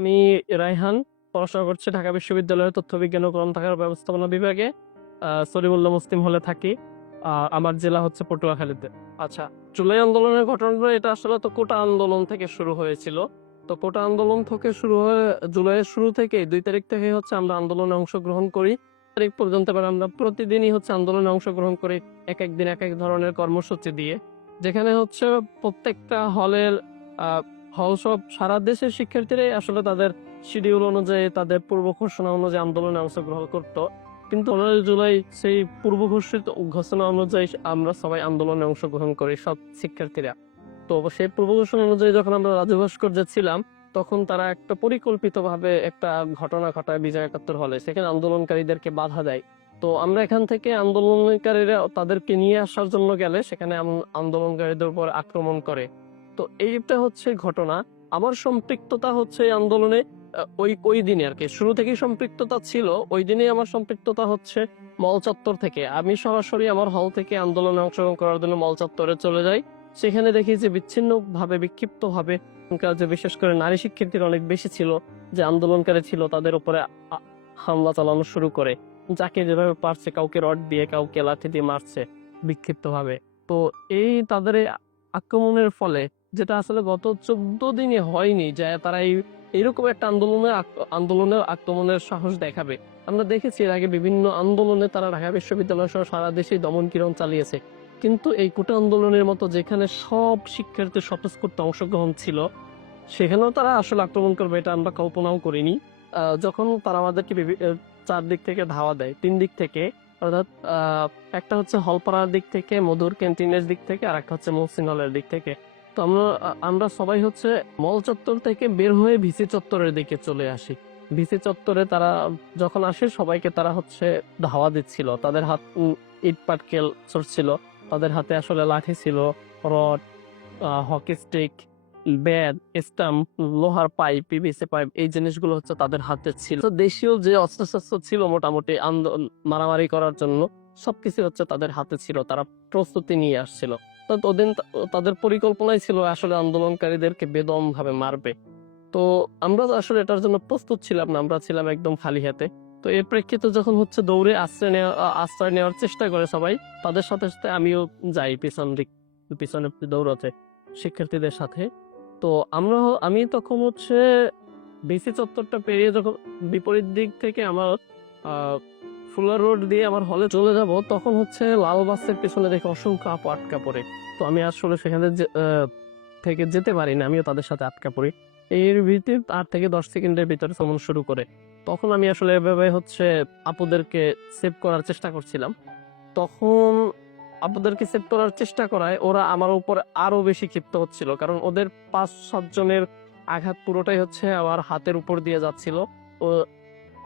আমি রায়হান, পড়াশোনা করছি ঢাকা বিশ্ববিদ্যালয়ের তথ্য বিজ্ঞান ও গ্রন্থাগার ব্যবস্থাপনা বিভাগে। সলিমুল্লাহ মুসলিম হলে থাকি। আমার জেলা হচ্ছে পটুয়াখালীতে। আচ্ছা জুলাই আন্দোলনের ঘটনাটা, এটা আসলে তো কোটা আন্দোলন থেকে শুরু হয়েছিল। তো কোটা আন্দোলন থেকে শুরু হয়ে জুলাইয়ের শুরু থেকে দুই তারিখ থেকে হচ্ছে আমরা আন্দোলনে অংশগ্রহণ করি। তারিখ পর্যন্ত এবার আমরা প্রতিদিনই হচ্ছে আন্দোলনে অংশগ্রহণ করি, এক একদিন এক এক ধরনের কর্মসূচি দিয়ে। যেখানে হচ্ছে প্রত্যেকটা হলের হল সব সারা দেশের শিক্ষার্থীরাই আসলে তাদের শিডিউল অনুযায়ী, তাদের পূর্ব ঘোষণা অনুযায়ী আন্দোলনে অংশগ্রহণ করত। কিন্তু পনেরোই জুলাই সেই পূর্ব ঘোষিত ঘোষণা অনুযায়ী আমরা সবাই আন্দোলনে অংশগ্রহণ করি সব শিক্ষার্থীরা। তো সেই পূর্ব ঘোষণা অনুযায়ী যখন আমরা রাজু ভাস্কর্যে ছিলাম, তখন তারা একটা পরিকল্পিতভাবে একটা ঘটনা ঘটায় বিজয় একাত্তর হলে। সেখানে আন্দোলনকারীদেরকে বাধা দেয়। তো আমরা এখান থেকে আন্দোলনকারীরা তাদেরকে নিয়ে আসার জন্য গেলে সেখানে আন্দোলনকারীদের উপর আক্রমণ করে। তো এইটা হচ্ছে ঘটনা। আমার সম্পৃক্ততা হচ্ছে এই আন্দোলনে ওই ওই দিনে আর কি শুরু থেকেই সম্পৃক্ততা ছিল, ওই দিনেই আমার সম্পৃক্ততা হচ্ছে মল চত্বর থেকে। আমি সরাসরি আমার হল থেকে আন্দোলনে অংশগ্রহণ করার জন্য মল চত্বরে চলে যাই। সেখানে দেখি যে বিচ্ছিন্ন ভাবে বিক্ষিপ্ত ভাবে যে বিশেষ করে নারী শিক্ষার্থীরা অনেক বেশি ছিল, যে আন্দোলনকারী ছিল, তাদের উপরে হামলা চালানো শুরু করে। যাকে যেভাবে পারছে, কাউকে রড দিয়ে, কাউকে লাঠি দিয়ে মারছে বিক্ষিপ্ত ভাবে তো এই তাদের আক্রমণের ফলে যেটা আসলে গত চোদ্দ দিনে হয়নি যে তারা এই এরকম একটা আন্দোলনে আন্দোলনের আক্রমণের সাহস দেখাবে। আমরা দেখেছি এর আগে বিভিন্ন আন্দোলনে তারা ঢাকা বিশ্ববিদ্যালয় সহ সারা দেশে দমন কিরণ চালিয়েছে। কিন্তু এই কোটা আন্দোলনের মতো যেখানে সব শিক্ষার্থীর স্বতঃস্ফূর্ত অংশগ্রহণ ছিল সেখানেও তারা আসলে আক্রমণ করবে এটা আমরা কল্পনাও করিনি। যখন তারা আমাদেরকে আহ, চারদিক থেকে ধাওয়া দেয় তিন দিক থেকে অর্থাৎ একটা হচ্ছে হলপাড়ার দিক থেকে মধুর ক্যান্টিনের দিক থেকে আর একটা হচ্ছে মহসিন হলের দিক থেকে। তো আমরা আমরা সবাই হচ্ছে মল চত্বর থেকে বের হয়ে ভিসি চত্বরের দিকে চলে আসি। ভিসি চত্বরে তারা যখন আসে, সবাইকে তারা হচ্ছে ধাওয়া দিচ্ছিল। তাদের হাত ইট পাটকেল ছিল তাদের হাতে আসলে লাঠি ছিল, rod hockey stick, bat, stump, লোহার পাইপ, পিভিসি পাইপ, এই জিনিসগুলো হচ্ছে তাদের হাতে ছিল। তো দেশীয় যে অস্ত্রশস্ত্র ছিল মোটামুটি আন্দোলন, মারামারি করার জন্য, সবকিছু হচ্ছে তাদের হাতে ছিল। তারা প্রস্তুতি নিয়ে আসছিল। তো ওদিন তাদের পরিকল্পনাই ছিল আসলে আন্দোলনকারীদেরকে বেদম ভাবে মারবে। তো আমরা আসলে এটার জন্য প্রস্তুত ছিলাম না, আমরা ছিলাম একদম খালি হাতে। তো এর প্রেক্ষিতে যখন হচ্ছে দৌড়ে আশ্রয় নেওয়া আশ্রয় নেওয়ার চেষ্টা করে সবাই, তাদের সাথে সাথে আমিও যাই পিছন দিক, পিছনে দৌড়াতে, শিক্ষার্থীদের সাথে। তো আমরা, আমি তখন হচ্ছে বেসি চত্বরটা পেরিয়ে যখন বিপরীত দিক থেকে আমার ফুলার রোড দিয়ে আমার হলে চলে যাব, তখন হচ্ছে লাল বাসের পেছনে দেখে অসংখ্য আপু আটকা পড়ে। তো আমি আসলে সেখানে থেকে যেতে পারি না, আমিও তাদের সাথে আটকা পড়ি। এর ভিতরে আট থেকে দশ সেকেন্ডের ভিতরে ভ্রমণ শুরু করে। তখন আমি আসলে এভাবে হচ্ছে আপুদেরকে সেভ করার চেষ্টা করছিলাম। তখন আপুদেরকে সেভ করার চেষ্টা করায় ওরা আমার উপর আরও বেশি ক্ষিপ্ত হচ্ছিল, কারণ ওদের পাঁচ সাতজনের আঘাত পুরোটাই হচ্ছে আমার হাতের উপর দিয়ে যাচ্ছিল। ও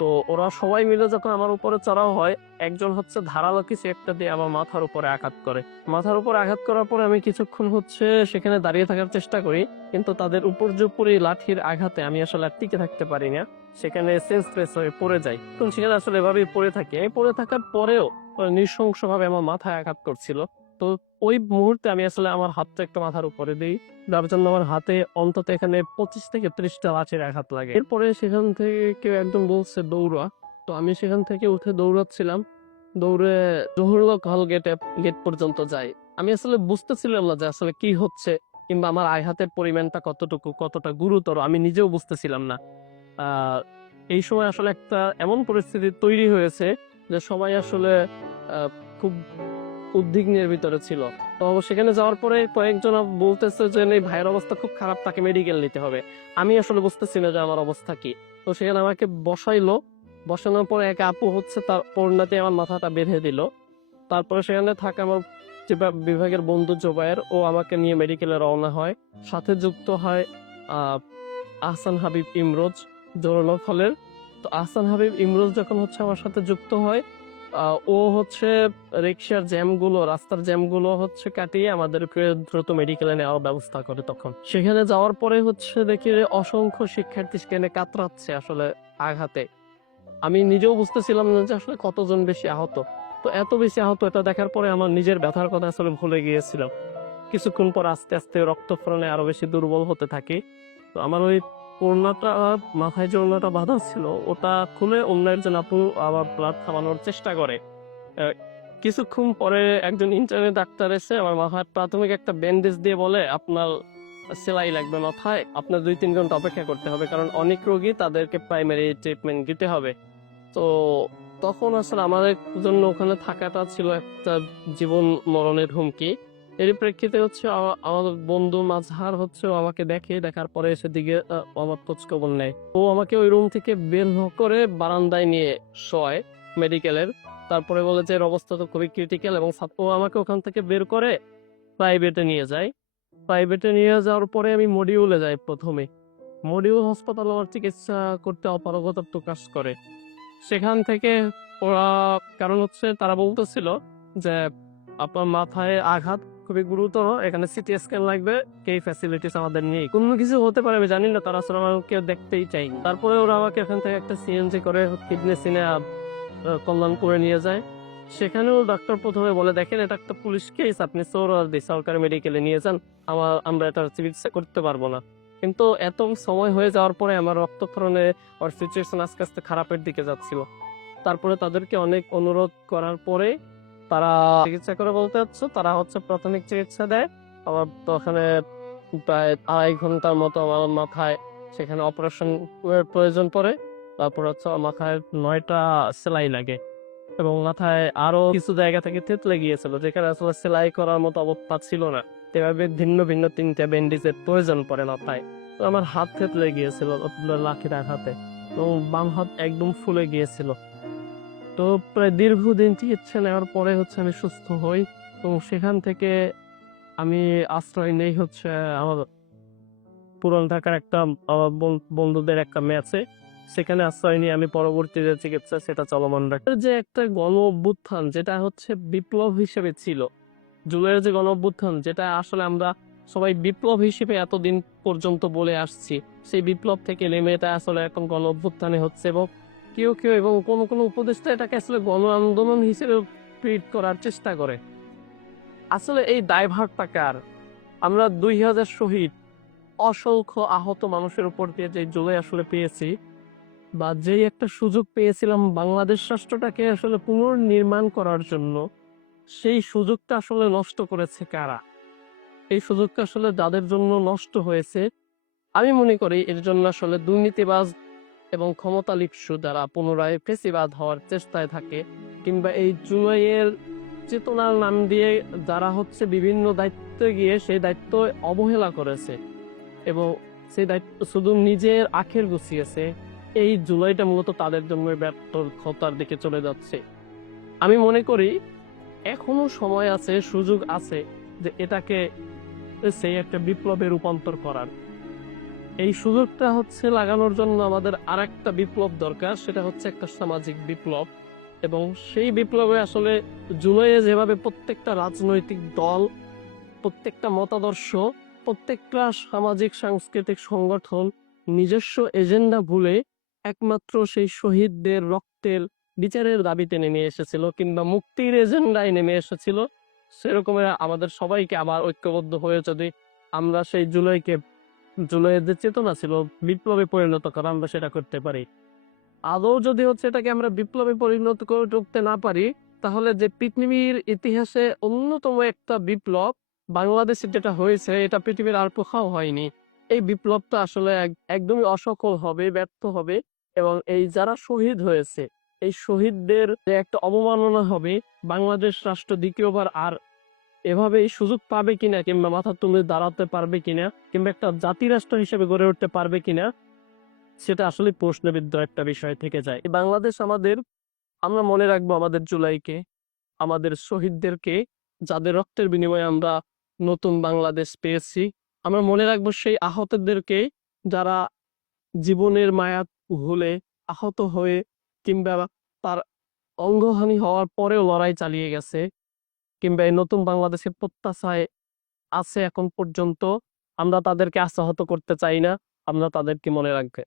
তো ওরা সবাই মিলে যখন আমার উপরে চড়াও হয়, একজন হচ্ছে ধারালো কিছু একটা দিয়ে আমার মাথার উপরে আঘাত করে। মাথার উপর আঘাত করার পরে আমি কিছুক্ষণ হচ্ছে সেখানে দাঁড়িয়ে থাকার চেষ্টা করি, কিন্তু তাদের উপর জুপুরি লাঠির আঘাতে আমি আসলে আর টিকে থাকতে পারি না, সেখানে সেন্সলেস হয়ে পড়ে যাই। তখন সেখানে আসলে এভাবেই পড়ে থাকি। আমি পড়ে থাকার পরেও ওরা নৃশংসভাবে আমার মাথায় আঘাত করছিল। তো ওই মুহূর্তে আমি আসলে আমার হাতটা একটু মাথার উপরে দিই। যার জন্য আমার হাতে অন্তত এখানে পঁচিশ থেকে ত্রিশটা লাঠির আঘাত লাগে। এরপরে সেখান থেকে কেউ একদম বলছে দৌড়া। তো আমি সেখান থেকে উঠে দৌড়াচ্ছিলাম। দৌড়ে জহুরুল্লাহ হল গেটে গেট পর্যন্ত যাই। আমি আসলে বুঝতেছিলাম না যে আসলে কি হচ্ছে কিংবা আমার আঘাতের পরিমাণটা কতটুকু, কতটা গুরুতর, আমি নিজেও বুঝতেছিলাম না। এই সময় আসলে একটা এমন পরিস্থিতি তৈরি হয়েছে যে সবাই আসলে খুব উদ্বিগ্নের ভিতরে ছিল। তো সেখানে যাওয়ার পরে কয়েকজন বলতেছে যে এই ভাইয়ের অবস্থা খুব খারাপ তাকে মেডিকেল নিতে হবে। আমি আসলে বুঝতেছি না যে আমার অবস্থা কি। তো সেখানে আমাকে বসাইলো। বসানোর পরে এক আপু হচ্ছে তার পড়নাতে আমার মাথাটা বেঁধে দিল। তারপরে সেখানে থাকা আমার বিভাগের বন্ধু জোবায়ের ও আমাকে নিয়ে মেডিকেলে রওনা হয়। সাথে যুক্ত হয় আহ, আহসান হাবিব ইমরোজ জোরলক হলের তো আহসান হাবিব ইমরোজ যখন হচ্ছে আমার সাথে যুক্ত হয় ও হচ্ছে রিক্সার জ্যামগুলো, রাস্তার জ্যামগুলো হচ্ছে কাটিয়ে আমাদেরকে দ্রুত মেডিকেলে নেওয়ার ব্যবস্থা করে তখন। সেখানে যাওয়ার পরে হচ্ছে দেখি অসংখ্য শিক্ষার্থী সেখানে কাতরাচ্ছে আসলে আঘাতে। আমি নিজেও বুঝতেছিলাম না যে আসলে কতজন বেশি আহত। তো এত বেশি আহত এটা দেখার পরে আমার নিজের ব্যথার কথা আসলে ভুলে গিয়েছিলাম। কিছুক্ষণ পর আস্তে আস্তে রক্তক্ষরণে আরও বেশি দুর্বল হতে থাকি। তো আমার ওই ওড়নাটা মাথায় যে ওড়নাটা বাঁধা ছিল, ওটা খুলে অন্য একজন আপু আবার ব্লাড থামানোর চেষ্টা করে। কিছুক্ষণ পরে একজন ইন্টারনেট ডাক্তার এসে আমার মাথায় প্রাথমিক একটা ব্যান্ডেজ দিয়ে বলে, আপনার সেলাই লাগবে মাথায়, আপনার দুই, তিন ঘণ্টা অপেক্ষা করতে হবে, কারণ অনেক রোগী তাদেরকে প্রাইমারি ট্রিটমেন্ট দিতে হবে। তো তখন আসলে আমাদের জন্য ওখানে থাকাটা ছিল একটা জীবন মরণের হুমকি। এর প্রেক্ষিতে হচ্ছে আমা- আমাদের বন্ধু মাঝহার হচ্ছে আমাকে দেখে, দেখার পরে এসে দিকে আমার খোঁজ খবর নেয়। ও আমাকে ওই রুম থেকে বের করে বারান্দায় নিয়ে শোয় মেডিকেলের তারপরে বলে যে, এর অবস্থা তো খুবই ক্রিটিক্যাল এবং ও আমাকে ওখান থেকে বের করে প্রাইভেটে নিয়ে যায়। প্রাইভেটে নিয়ে যাওয়ার পরে আমি মডিউলে যাই প্রথমে। মডিউল হাসপাতাল আমার চিকিৎসা করতে অপারগতা প্রকাশ করে। সেখান থেকে ওরা, কারণ হচ্ছে তারা বলতেছিল যে, আপনার মাথায় আঘাত খুবই গুরুতর। এখানে সিটি স্ক্যান লাগবে এই ফ্যাসিলিটিস আমাদের নেই। কোনো কিছু হতে পারে, আমি জানি না তারা আসলে আমাকে দেখতেই চাইনি। তারপরে ওরা আমাকে এখান থেকে একটা সিএনজি করে কিডনি সিনে কল্যাণপুরে নিয়ে যায়। সেখানেও ডাক্তার প্রথমে বলে, দেখেন, এটা একটা পুলিশ কেস আপনি সৌরাদি সরকারি মেডিকেলে নিয়ে যান। আমার আমরা এটা চিকিৎসা করতে পারব না। কিন্তু এত সময় হয়ে যাওয়ার পরে আমার রক্তক্ষরণে ওর সিচুয়েশন আস্তে আস্তে খারাপের দিকে যাচ্ছিল। তারপরে তাদেরকে অনেক অনুরোধ করার পরে তারা চিকিৎসা করে বলতে হচ্ছে তারা হচ্ছে প্রাথমিক চিকিৎসা দেয়। আমার ওখানে প্রায় আড়াই ঘণ্টার মতো আমার মাথায় সেখানে অপারেশন প্রয়োজন পড়ে। তারপর হচ্ছে মাথায় নয়টা সেলাই লাগে এবং মাথায় আরও কিছু জায়গা থেকে থেতলে গিয়েছিল, যেখানে আসলে সেলাই করার মতো অবস্থা ছিল না। এভাবে ভিন্ন ভিন্ন তিনটা ব্যান্ডেজের প্রয়োজন পড়ে মাথায়। তো আমার হাত থেতলে গিয়েছিল লাঠির আঘাতে তো বাম হাত একদম ফুলে গিয়েছিল। তো প্রায় দীর্ঘদিন চিকিৎসা নেওয়ার পরে হচ্ছে আমি সুস্থ হই। তো সেখান থেকে আমি আশ্রয় নেই হচ্ছে আমার পুরান ঢাকার একটা বন্ধুদের একটা ম্যাচে সেখানে আশ্রয় নিয়ে আমি পরবর্তীতে চিকিৎসা সেটা চলমান রাখি। যে একটা গণ অভ্যুত্থান যেটা হচ্ছে বিপ্লব হিসেবে ছিল, জুলাইয়ের যে গণ অভ্যুত্থান যেটা আসলে আমরা সবাই বিপ্লব হিসেবে এতদিন পর্যন্ত বলে আসছি, সেই বিপ্লব থেকে নেমে এটা আসলে এখন গণ অভ্যুত্থানে হচ্ছে এবং কেউ কেউ এবং কোন কোন উপদেষ্টা এটাকে আসলে গণ আন্দোলন হিসেবে ট্রিট করার চেষ্টা করে। আসলে এই দায়ভারটা কার? আমরা দুই হাজার শহীদ, অসংখ্য আহত মানুষের উপর দিয়ে যে জুলাই আসলে পেয়েছি বা যেই একটা সুযোগ পেয়েছিলাম বাংলাদেশ রাষ্ট্রটাকে আসলে পুনর্নির্মাণ করার জন্য, সেই সুযোগটা আসলে নষ্ট করেছে কারা? এই সুযোগটা আসলে যাদের জন্য নষ্ট হয়েছে, আমি মনে করি এর জন্য আসলে দুর্নীতিবাজ এবং ক্ষমতা লিপ্সু যারা পুনরায় ফেসিবাদ হওয়ার চেষ্টায় থাকে, কিংবা এই জুলাইয়ের চেতনার নাম দিয়ে যারা হচ্ছে বিভিন্ন দায়িত্বে গিয়ে সেই দায়িত্ব অবহেলা করেছে এবং সেই দায়িত্ব শুধু নিজের আখের গুছিয়েছে, এই জুলাইটা মূলত তাদের জন্য ব্যর্থতার দিকে চলে যাচ্ছে। আমি মনে করি এখনও সময় আছে, সুযোগ আছে যে এটাকে সেই একটা বিপ্লবে রূপান্তর করার। এই সুযোগটা হচ্ছে লাগানোর জন্য আমাদের আর একটা বিপ্লব দরকার, সেটা হচ্ছে একটা সামাজিক বিপ্লব। এবং সেই বিপ্লবে আসলে জুলাইয়ে যেভাবে প্রত্যেকটা রাজনৈতিক দল, প্রত্যেকটা মতাদর্শ, প্রত্যেকটা সামাজিক সাংস্কৃতিক সংগঠন নিজস্ব এজেন্ডা ভুলে একমাত্র সেই শহীদদের রক্তের বিচারের দাবিতে নেমে এসেছিল কিংবা মুক্তির এজেন্ডায় নেমে এসেছিল। সেরকমের আমাদের সবাইকে আবার ঐক্যবদ্ধ হয়ে যদি আমরা সেই জুলাইকে জুলাইয়ের যে চেতনা ছিল, বিপ্লবে পরিণত করা আমরা সেটা করতে পারি। আদৌ যদি হচ্ছে এটাকে আমরা বিপ্লবে পরিণত করে উঠতে না পারি, তাহলে যে পৃথিবীর ইতিহাসে অন্যতম একটা বিপ্লব বাংলাদেশে যেটা হয়েছে, এটা পৃথিবীর আর কোথাও হয়নি। এই বিপ্লবটা আসলে একদমই অসফল হবে, ব্যর্থ হবে এবং এই যারা শহীদ হয়েছে, এই শহীদদের যে একটা অবমাননা হবে, বাংলাদেশ রাষ্ট্র দ্বিতীয়বার আর এভাবে এই সুযোগ পাবে কিনা কিংবা মাথা তুলে দাঁড়াতে পারবে কিনা কিংবা একটা জাতি রাষ্ট্র হিসেবে গড়ে উঠতে পারবে কিনা, সেটা আসলে প্রশ্নবিদ্ধ একটা বিষয় থেকে যায়। বাংলাদেশ আমাদের, আমরা মনে রাখব আমাদের জুলাইকে, আমাদের শহীদদেরকে, যাদের রক্তের বিনিময়ে আমরা নতুন বাংলাদেশ পেয়েছি। আমরা মনে রাখব সেই আহতদেরকে যারা জীবনের মায়া ভুলে আহত হয়ে কিংবা তার অঙ্গহানি হওয়ার পরেও লড়াই চালিয়ে গেছে। কিংবা এই নতুন বাংলাদেশের প্রত্যাশায় আছে এখন পর্যন্ত, আমরা তাদেরকে আশাহত করতে চাই না, আমরা তাদেরকে মনে রাখবে।